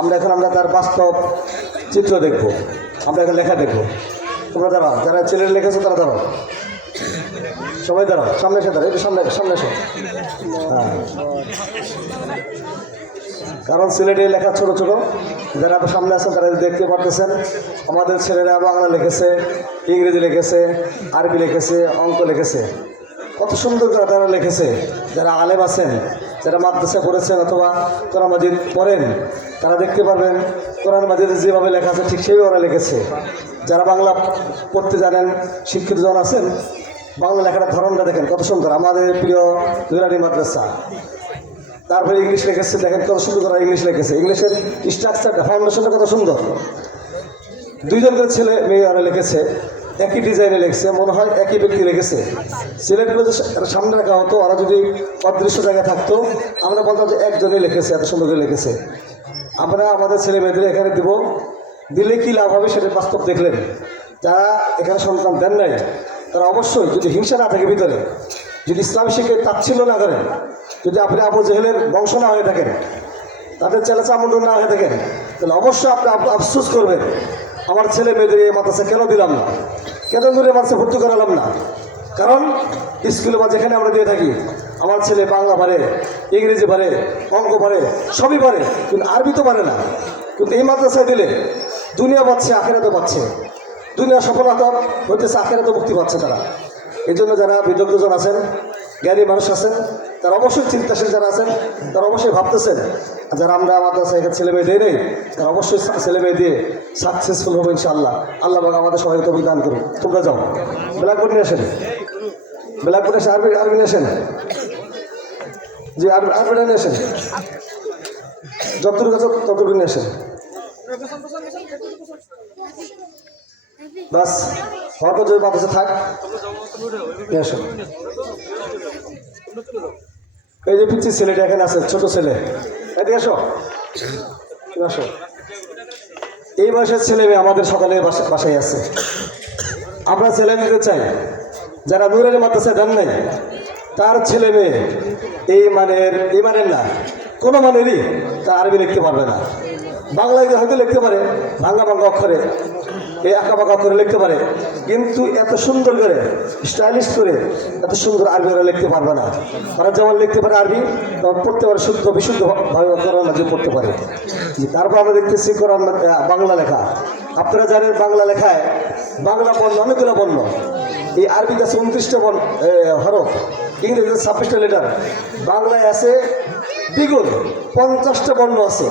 আমরা তার বাস্তব চিত্র দেখব, আমরা এখন লেখা দেখব। তোমরা দাঁড়াও, যারা ছেলেরা লিখেছো তারা দাঁড়াও, সবাই দাঁড়াও, সামনে এসে দাঁড়াও, একটু সামনে সামনে এসো। হ্যাঁ, কারণ সিলেটে লেখা ছোট ছোট, যারা সামনে আছেন তারা দেখতে পারতেছেন আমাদের ছেলেরা বাংলা লিখেছে, ইংরেজি লিখেছে, আরবি লিখেছে, অঙ্ক লিখেছে, কত সুন্দর করে তারা লিখেছে। যারা আলেম আছেন, যারা মাদ্রাসা পড়েছেন অথবা কোরআন মাজিদ পড়েন, তারা দেখতে পারবেন কোরআন মাজিদে যেভাবে লেখা আছে ঠিক সেইভাবে ওরা লিখেছে। যারা বাংলা পড়তে জানেন, শিক্ষিত জন আছেন, বাংলা লেখাটার ধরনটা দেখেন কত সুন্দর। আমাদের প্রিয় দুরানি মাদ্রাসা, তারপরে ইংলিশ লিখেছে, দেখেন কত সুন্দর করে ইংলিশ লিখেছে। ইংলিশের স্ট্রাকচারটা, ফাউন্ডেশনটা কত সুন্দর। দুইজন করে ছেলে মেয়ে ওরা লিখেছে, একই ডিজাইনে লিখছে, মনে হয় একই ব্যক্তি লিখেছে। সিলেটগুলো যে সামনে রাখা হতো, ওরা যদি অদৃশ্য জায়গায় থাকতো আমরা বলতাম যে একজনই লিখেছে, এত সুন্দর করে লিখেছে। আমরা আমাদের ছেলে মেয়েদের এখানে দিব, দিলে কী লাভ হবে সেটা বাস্তব দেখলেন। যারা এখানে সন্তান দেন নাই তারা অবশ্যই, যদি হিংসা না থাকে ভিতরে, যদি ইসলাম শিখে তাচ্ছিল্য না করেন, যদি আপনি আবু জেহেলের বংশ না হয়ে থাকেন, তাদের ছেলে চামুন্ডন না হয়ে থাকেন, তাহলে অবশ্যই আপনি আফসোস করবেন, আমার ছেলে মেয়েদের এই মাদ্রাসা কেন দিলাম না, কেন দূরে মাদ্রাসা ভর্তি করালাম না। কারণ স্কুলে বা যেখানে আমরা দিয়ে থাকি, আমার ছেলে বাংলা পারে, ইংরেজি পারে, অঙ্ক পারে, সবই পারে, কিন্তু আরবি তো পারে না। কিন্তু এই মাদ্রাসায় দিলে দুনিয়া পাচ্ছে, আখেরাতে পাচ্ছে, দুনিয়া সফলতা হইতেছে, আখেরাতে মুক্তি পাচ্ছে তারা। এই জন্য যারা বিদগ্ধজন আছেন, জ্ঞানী মানুষ আছেন, তারা অবশ্যই চিন্তাশীল যারা আছেন, তারা অবশ্যই ভাবতেছেন যারা আমরা আমাদের এখানে ছেলে মেয়ে দিয়ে নেই, তারা অবশ্যই ছেলে মেয়ে দিয়ে সাকসেসফুল হবে ইনশাআল্লাহ। আল্লাহ পাক আমাদের সবাই তৌফিক দান করুন। তোমরা যাও, ব্ল্যাকবোর্ড নিয়ে আসেন, ব্ল্যাকবোর্ড এসে আরবি নিয়ে আসেন, জি আরবিটা নিয়ে আসেন, যতটুকু আছে ততটুকু নিয়ে আসেন। বাস হয়তো যদি মাদ্রাসা থাক নিয়ে আসেন। এই যে পিচ্ছি ছেলেটা এখানে আছে, ছোট ছেলে, এদিকে আসো, আসো। এই বয়সের ছেলে মেয়ে আমাদের সকালে বাসায় আছে। আমরা ছেলে নিতে চাই, যারা নূরের মাদ্রাসায় দেন নাই তার ছেলে মেয়ে এই মানের না, কোনো মানেরই তা আরবি লিখতে পারবে না। বাংলায় হয়তো লিখতে পারে, ভাঙ্গা ভাঙ্গা অক্ষরে, এই আঁকা বাঁকা অক্ষরে লিখতে পারে, কিন্তু এত সুন্দর করে স্টাইলিশ করে এত সুন্দর আরবি ওরা লিখতে পারবে না। ওরা যেমন লিখতে পারে আরবি, তেমন পড়তে পারে শুদ্ধ বিশুদ্ধভাবে কোরআন মাঝে পড়তে পারে। তারপর আমরা দেখতেছি কোরআন বাংলা লেখা। আপনারা জানেন বাংলা লেখায় বাংলা বর্ণ অনেকগুলো বর্ণ, এই আরবিতে আছে 29টা হরফ, ইংরেজিতে 26টা লেটার, বাংলায় আছে দ্বিগুণ 50টা বর্ণ আছে,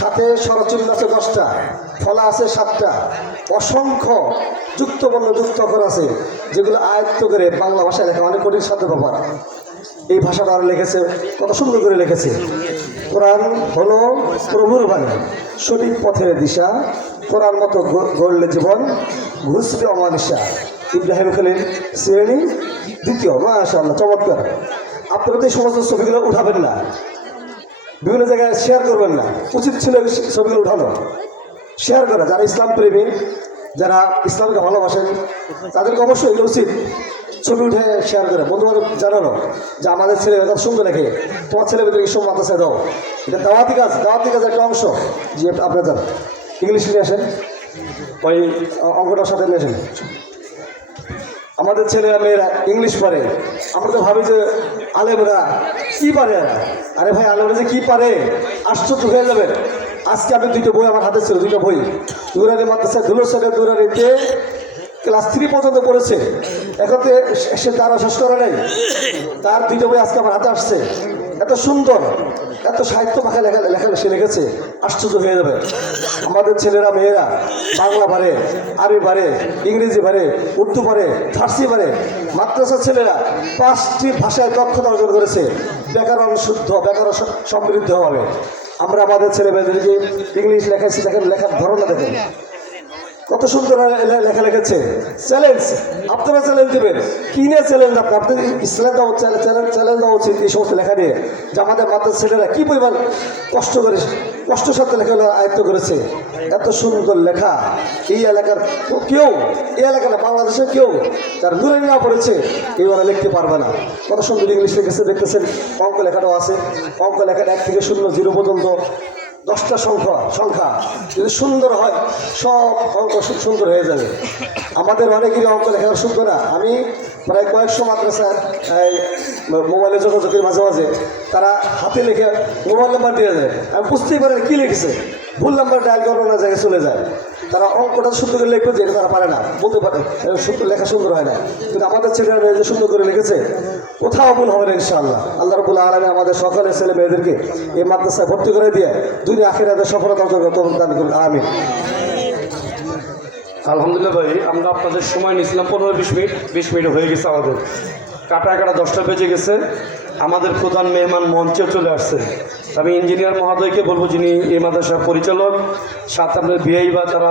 সাথে স্বরচিহ্ন আছে 10টা, ফলা আছে 7টা, অসংখ্য যুক্তবর্ণ যুক্ত অক্ষর আছে, যেগুলো আয়ত্ত করে বাংলা ভাষায় লেখা অনেক কঠিন সাধ্য ব্যাপার। এই ভাষাটা আর লিখেছে, কত সুন্দর করে লিখেছে। কোরআন হলো প্রভুর বাণী, সঠিক পথের দিশা, কোরআন মতো গড়লে জীবন ঘুষবে অমানিসা। ইব্রাহিম খলিল শ্রেণী দ্বিতীয়। মাশাআল্লাহ, চমৎকার। আপনারা তো এই সমস্ত ছবিগুলো উঠাবেন না, বিভিন্ন জায়গায় শেয়ার করবেন না, উচিত ছিল ছবিগুলো উঠানো, শেয়ার করা। যারা ইসলাম প্রেমী, যারা ইসলামকে ভালোবাসেন, তাদেরকে অবশ্যই এগুলো উচিত ছবি উঠে শেয়ার করে বন্ধু বান্ধব জানানো যে আমাদের ছেলে এত সুন্দর লেখে, তোমার ছেলেমেয়েদের এই সব মাদ্রাসায় দাও। এটা দাওয়াতি কাজ একটা অংশ। যে আপনারা যান, ইংলিশ নিয়ে আসেন, ওই অঙ্কটার সাথে নিয়ে আসেন। আমাদের ছেলেরা মেয়েরা ইংলিশ পারে, আমরা তো ভাবি যে আলেমরা কি পারে। আরে ভাই, আলেমরা যে কি পারে আশ্চর্য হয়ে যাবে। আজকে আমি 2টা বই আমার হাতে ছিল, 2টা বই দুরানি মাদ্রাসা ধুলোসাগর দুরানিতে ক্লাস 3 পর্যন্ত পড়েছে, এখন তো সে তারা শেষ করে নেই, তার 2টা বই আজকে আমার হাতে আসছে। এত সুন্দর, এত সাহিত্য ভাষায় লেখা সে লিখেছে, আশ্চর্য হয়ে যাবে। আমাদের ছেলেরা মেয়েরা বাংলা পারে, আরবি পারে, ইংরেজি পারে, উর্দু পারে, ফার্সি পারে। মাদ্রাসার ছেলেরা 5টি ভাষায় দক্ষতা অর্জন করেছে, ব্যাকরণ শুদ্ধ, ব্যাকরণ সমৃদ্ধ হবে। আমরা আমাদের ছেলে মেয়েদেরকে ইংলিশ লেখাচ্ছি, দেখেন লেখার ধরনটা দেখেন কত সুন্দর লেখা লিখেছে। চ্যালেঞ্জ, আপনারা চ্যালেঞ্জ দেবেন, কি নিয়ে চ্যালেঞ্জ? আপনি ইসলাম দেওয়া চ্যালেঞ্জ দেওয়া উচিত এই সমস্ত লেখা নিয়ে, যে আমাদের মাদ্রাসার ছেলেরা কী পরিমাণ কষ্ট সাথে লেখা আয়ত্ত করেছে। এত সুন্দর লেখা এই এলাকার কেউ, এই এলাকা না বাংলাদেশের কেউ যার নুরানি না পড়েছে এইভাবে লিখতে পারবে না। কত সুন্দর ইংলিশ লিখেছে দেখতেছেন। অঙ্ক লেখাটাও আছে, অঙ্ক লেখাটা 1 থেকে 0 পর্যন্ত 10টা সংখ্যা যদি সুন্দর হয় সব অঙ্ক সুন্দর হয়ে যাবে। আমাদের অনেকেরই অঙ্ক লেখা শুদ্ধ না। আমি প্রায় কয়েকশো মাদ্রাসার মোবাইলে যোগাযোগের মাঝে মাঝে তারা হাতে লিখে মোবাইল নাম্বার দিয়ে যায়, আমি বুঝতেই পারি না কী লিখেছে, ভুল নাম্বার ডায়াল করার না জায়গায় চলে যায়। তারা অঙ্কটা সুন্দর করে লিখবে যে তারা পারে না, বলতে পারে সুন্দর লেখা সুন্দর হয় না। কিন্তু আমাদের ছেলেরা যে সুন্দর করে লিখেছে কোথাও ভুল হবে না ইনশাআল্লাহ। আল্লাহ রাব্বুল আলামিন আমাদের সকলের ছেলে মেয়েদেরকে এই মাদ্রাসায় ভর্তি করে দিয়ে দুনিয়া আখিরাতে সফলতা দান করুন, আমিন। আলহামদুলিল্লাহ ভাই, আমরা আপনাদের সময় নিয়েছিলাম 15-20 মিনিট, 20 মিনিট হয়ে গেছে আমাদের। কাটা 10টা বেজে গেছে। আমাদের প্রধান মেহমান মঞ্চে চলে আসছে। আমি ইঞ্জিনিয়ার মহোদয়কে বলবো, যিনি এই মাদ্রাসার পরিচালক, সাথে আপনাদের বিআই বা তারা